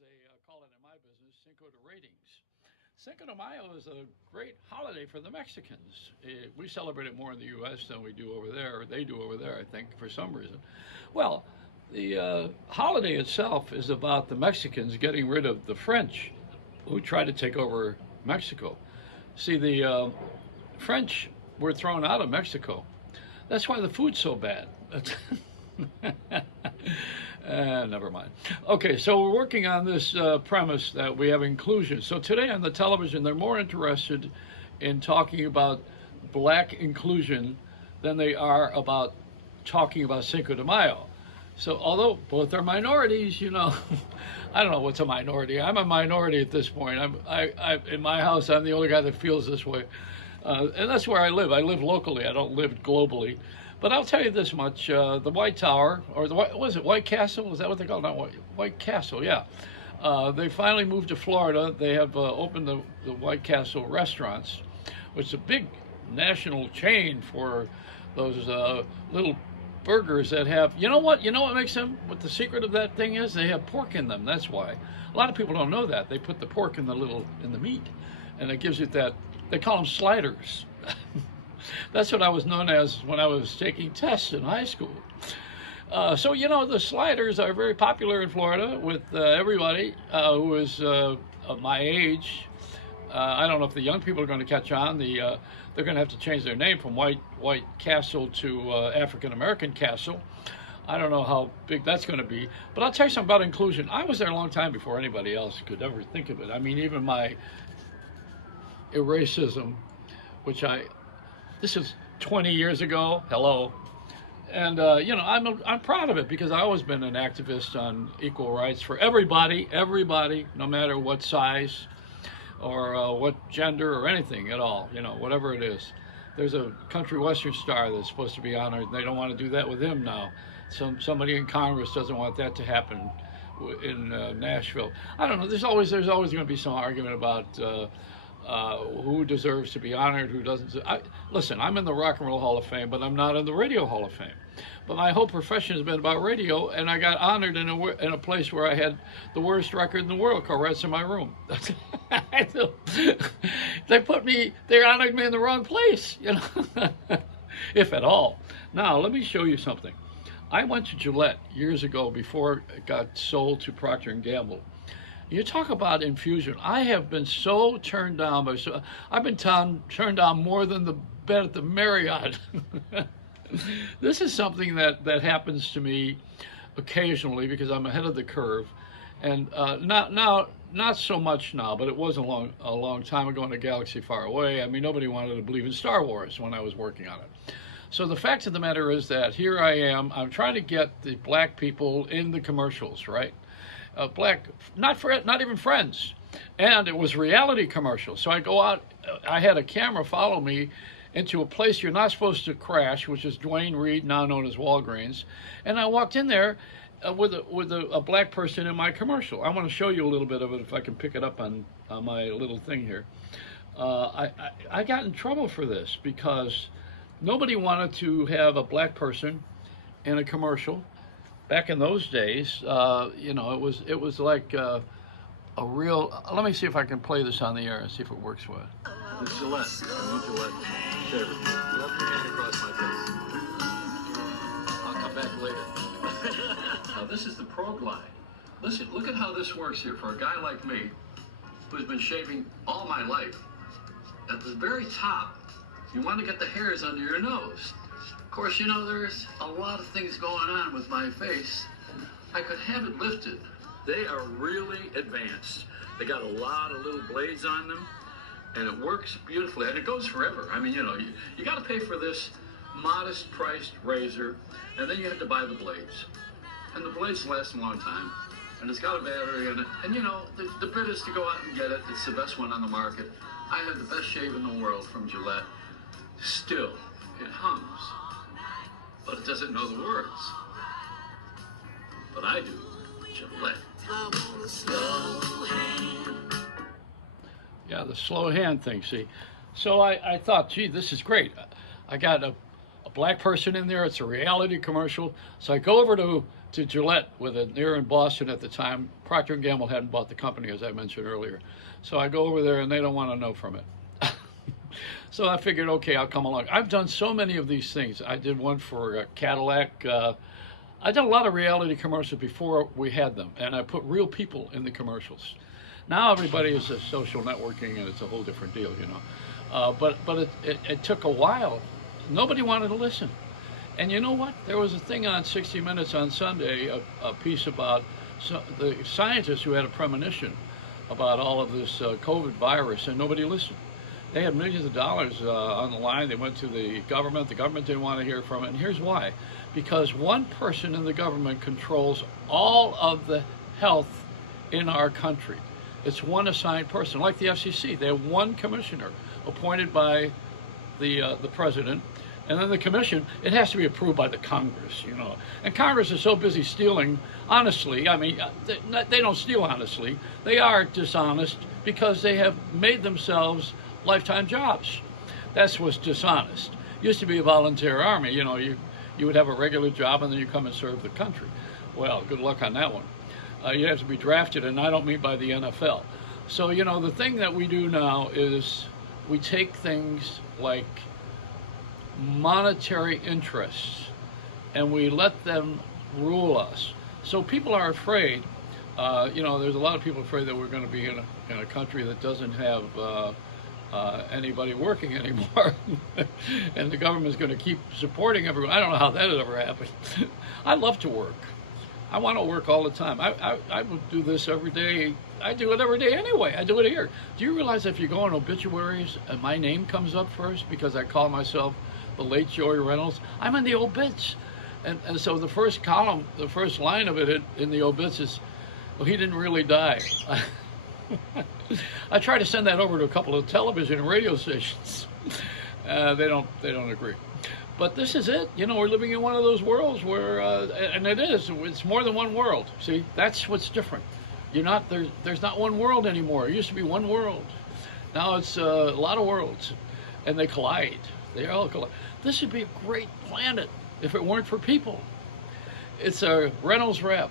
they call it in my business, Cinco de Ratings. Cinco de Mayo is a great holiday for the Mexicans. We celebrate it more in the U.S. than we do over there, or they do over there, I think, for some reason. Well, the holiday itself is about the Mexicans getting rid of the French who tried to take over Mexico. See, the French were thrown out of Mexico. That's why the food's so bad. Never mind. Okay, so we're working on this premise that we have inclusion. So today on the television, they're more interested in talking about black inclusion than they are about talking about Cinco de Mayo. So although both are minorities, I don't know what's a minority. I'm a minority at this point. In my house, I'm the only guy that feels this way. And that's where I live. I live locally. I don't live globally. But I'll tell you this much: the White Tower, or was it White Castle? Is that what they call it? Not White Castle. Yeah. They finally moved to Florida. They have opened the White Castle restaurants, which is a big national chain for those little burgers that have. You know what? You know what makes them? What the secret of that thing is? They have pork in them. That's why. A lot of people don't know that. They put the pork in the meat, and it gives it that. They call them sliders. That's what I was known as when I was taking tests in high school. So, the sliders are very popular in Florida with everybody who is of my age. I don't know if the young people are going to catch on. They're going to have to change their name from White Castle to African American Castle. I don't know how big that's going to be. But I'll tell you something about inclusion. I was there a long time before anybody else could ever think of it. I mean, even my racism, which this is 20 years ago. Hello. And, I'm proud of it because I've always been an activist on equal rights for everybody, no matter what size or what gender or anything at all, whatever it is. There's a country western star that's supposed to be honored. They don't want to do that with him now. Somebody in Congress doesn't want that to happen in Nashville. I don't know. There's always going to be some argument about who deserves to be honored, who doesn't. Listen, I'm in the Rock and Roll Hall of Fame, but I'm not in the Radio Hall of Fame. But my whole profession has been about radio, and I got honored in a place where I had the worst record in the world called Rats in My Room. They honored me in the wrong place, if at all. Now, let me show you something. I went to Gillette years ago before it got sold to Procter & Gamble. You talk about infusion. I have been so turned down I've been turned down more than the bed at the Marriott. This is something that happens to me occasionally because I'm ahead of the curve, and not so much now, but it was a long time ago in a galaxy far away. I mean, nobody wanted to believe in Star Wars when I was working on it. So the fact of the matter is that here I am. I'm trying to get the black people in the commercials, right? Black, not even friends, and it was reality commercial. So I go out. I had a camera follow me into a place you're not supposed to crash, which is Duane Reade, now known as Walgreens, and I walked in there with a black person in my commercial. I want to show you a little bit of it if I can pick it up on my little thing here. I got in trouble for this because nobody wanted to have a black person in a commercial. Back in those days, it was like a real. Let me see if I can play this on the air and see if it works well. This is Gillette. I need Gillette. Shaver. Rub your hand across my face. I'll come back later. Now this is the Probe line. Listen, look at how this works here for a guy like me, who's been shaving all my life. At the very top, you want to get the hairs under your nose. Of course, there's a lot of things going on with my face. I could have it lifted. They are really advanced. They got a lot of little blades on them, and it works beautifully, and it goes forever. I mean, you got to pay for this modest-priced razor, and then you have to buy the blades. And the blades last a long time, and it's got a battery in it. And, the bid is to go out and get it. It's the best one on the market. I have the best shave in the world from Gillette. Still, it hums. But it doesn't know the words. But I do. Gillette. Yeah, the slow hand thing, see. So I thought, gee, this is great. I got a black person in there. It's a reality commercial. So I go over to Gillette with it there in Boston at the time. Procter & Gamble hadn't bought the company, as I mentioned earlier. So I go over there and they don't want to know from it. So I figured, okay, I'll come along. I've done so many of these things. I did one for Cadillac. I did a lot of reality commercials before we had them, and I put real people in the commercials. Now everybody is a social networking, and it's a whole different deal, you know. But it took a while. Nobody wanted to listen. And you know what? There was a thing on 60 Minutes on Sunday, a piece about the scientists who had a premonition about all of this COVID virus, and nobody listened. They had millions of dollars on the line. They went to the government. The government didn't want to hear from it. And here's why. Because one person in the government controls all of the health in our country. It's one assigned person, like the FCC. They have one commissioner appointed by the president. And then the commission, it has to be approved by the Congress, you know. And Congress is so busy stealing honestly. I mean, they don't steal honestly. They are dishonest because they have made themselves lifetime jobs. That's what's dishonest. Used to be a volunteer army. You know, you would have a regular job and then you come and serve the country. Well, good luck on that one. You have to be drafted, and I don't mean by the NFL. So, you know, the thing that we do now is we take things like monetary interests and we let them rule us. So people are afraid. You know, there's a lot of people afraid that we're going to be in a country that doesn't have anybody working anymore, and the government's going to keep supporting everyone. I don't know how that would ever happen. I love to work. I want to work all the time. I would do this every day. I do it every day anyway. I do it here. Do you realize if you go on obituaries and my name comes up first because I call myself the late Joey Reynolds, I'm in the obits. And so the first column, the first line of it in the obits is, well, he didn't really die. I try to send that over to a couple of television and radio stations. They don't agree. But this is it. You know, we're living in one of those worlds where, and it's more than one world. See, that's what's different. There's not one world anymore. It used to be one world. Now it's a lot of worlds, and they collide. They all collide. This would be a great planet if it weren't for people. It's a Reynolds Wrap.